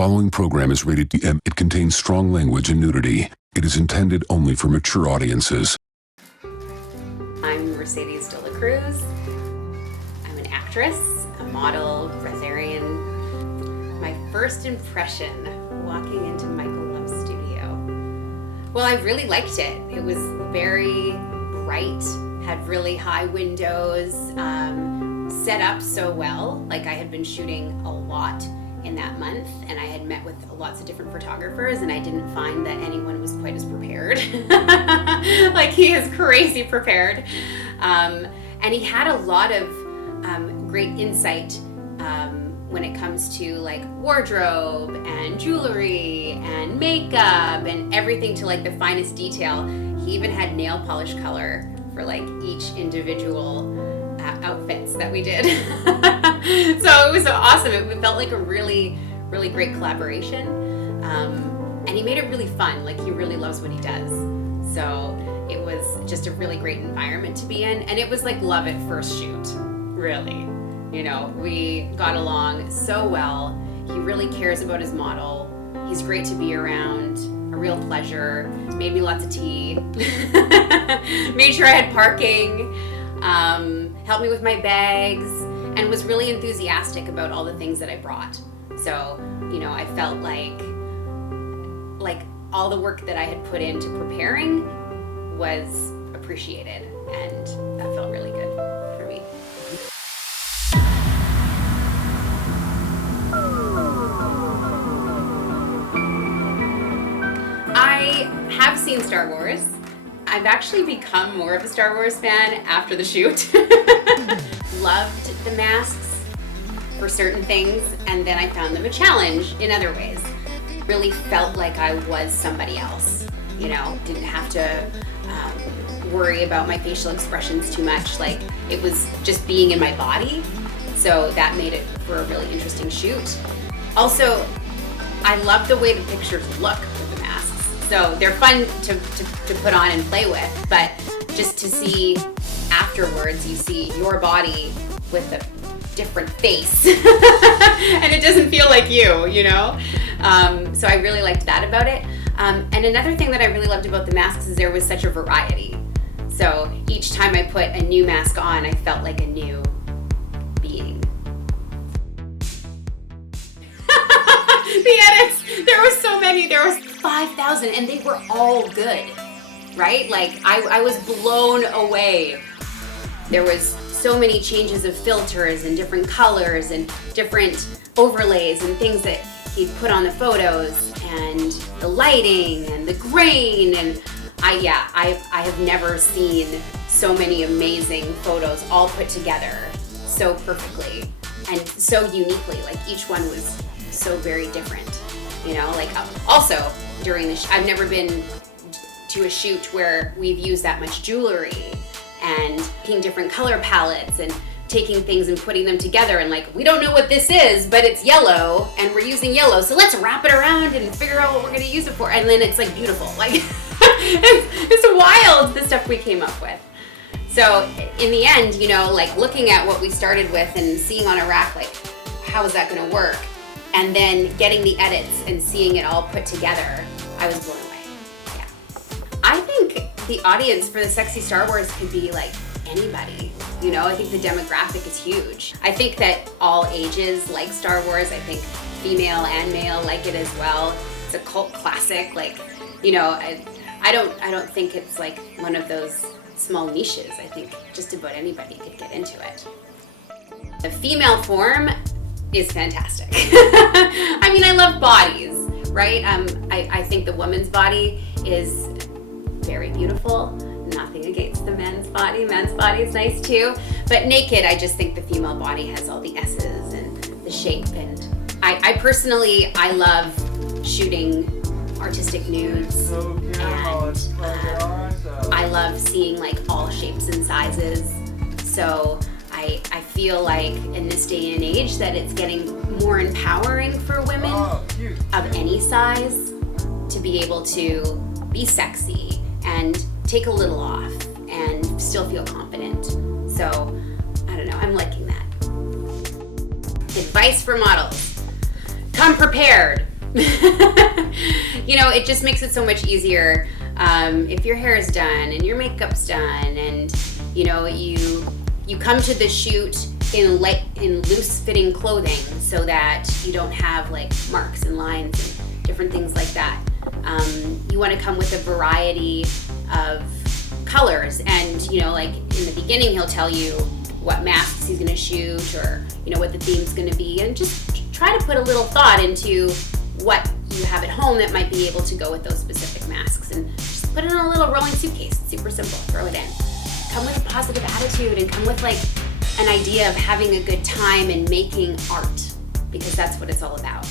following program is rated M. It contains strong language and nudity. It is intended only for mature audiences. I'm Mercedes de la Cruz. I'm an actress, a model, breatharian. My first impression walking into Michael Love's studio. Well, I really liked it. It was very bright, had really high windows, set up so well. Like, I had been shooting a lot in that month, and I had met with lots of different photographers, and I didn't find that anyone was quite as prepared. Like, he is crazy prepared. And he had a lot of great insight when it comes to like wardrobe and jewelry and makeup and everything to like the finest detail. He even had nail polish color for like each individual outfits that we did. So it was awesome. It felt like a really, really great collaboration. And he made it really fun. Like, he really loves what he does. So it was just a really great environment to be in. And it was like love at first shoot, really. You know, we got along so well. He really cares about his model. He's great to be around, a real pleasure. Made me lots of tea. Made sure I had parking. Helped me with my bags, and was really enthusiastic about all the things that I brought. So, you know, I felt like all the work that I had put into preparing was appreciated, and that felt really good for me. I have seen Star Wars. I've actually become more of a Star Wars fan after the shoot. Loved the masks for certain things, and then I found them a challenge in other ways. Really felt like I was somebody else, you know, didn't have to worry about my facial expressions too much. Like, it was just being in my body, so that made it for a really interesting shoot. Also, I love the way the pictures look with the masks. So they're fun to put on and play with, but just to see afterwards, you see your body with a different face. And it doesn't feel like you know? So I really liked that about it. And another thing that I really loved about the masks is there was such a variety. So each time I put a new mask on, I felt like a new being. The edits, there were so many, there was 5,000, and they were all good, right? Like, I was blown away. There was so many changes of filters and different colors and different overlays and things that he'd put on the photos, and the lighting and the grain, and I have never seen so many amazing photos all put together so perfectly and so uniquely. Like, each one was so very different, you know? Like, also during the I've never been to a shoot where we've used that much jewelry and picking different color palettes and taking things and putting them together, and like, we don't know what this is, but it's yellow and we're using yellow, so let's wrap it around and figure out what we're gonna use it for, and then it's like beautiful. Like, it's wild, the stuff we came up with. So in the end, you know, like, looking at what we started with and seeing on a rack, like, how is that gonna work? And then getting the edits and seeing it all put together, I was blown away. Yeah. I think the audience for the Sexy Star Wars could be like anybody. You know, I think the demographic is huge. I think that all ages like Star Wars. I think female and male like it as well. It's a cult classic. Like, you know, I don't think it's like one of those small niches. I think just about anybody could get into it. The female form is fantastic. I mean, I love bodies, right? I think the woman's body is very beautiful. Nothing against the men's body. Men's body is nice too. But naked, I just think the female body has all the S's and the shape. And I personally, I love shooting artistic nudes. And I love seeing like all shapes and sizes. So I feel like in this day and age that it's getting more empowering for women of any size to be able to be sexy and take a little off and still feel confident. So, I don't know, I'm liking that. Advice for models: come prepared. You know, it just makes it so much easier if your hair is done and your makeup's done, and you know, you come to the shoot in loose fitting clothing so that you don't have like marks and lines and different things like that. You want to come with a variety of colors, and you know, like in the beginning he'll tell you what masks he's going to shoot, or you know, what the theme's going to be, and just try to put a little thought into what you have at home that might be able to go with those specific masks, and just put it in a little rolling suitcase. It's super simple. Throw it in. Come with a positive attitude, and come with like an idea of having a good time and making art, because that's what it's all about.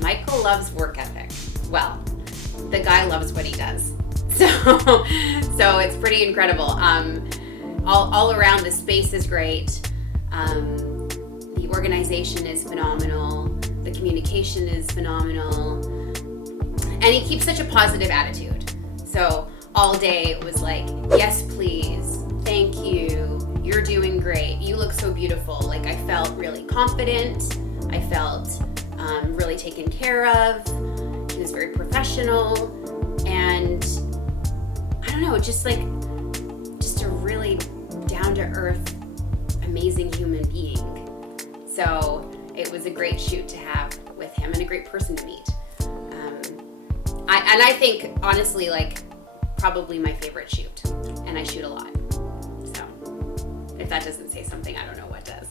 Michael loves work ethic. Well, the guy loves what he does. So it's pretty incredible. All around, the space is great. The organization is phenomenal. The communication is phenomenal. And he keeps such a positive attitude. So all day it was like, yes, please, thank you, you're doing great, you look so beautiful. Like, I felt really confident. I felt really taken care of. He was very professional. And I don't know, just a really down-to-earth, amazing human being. So it was a great shoot to have with him, and a great person to meet. I think, honestly, like, probably my favorite shoot, and I shoot a lot. So if that doesn't say something, I don't know what does.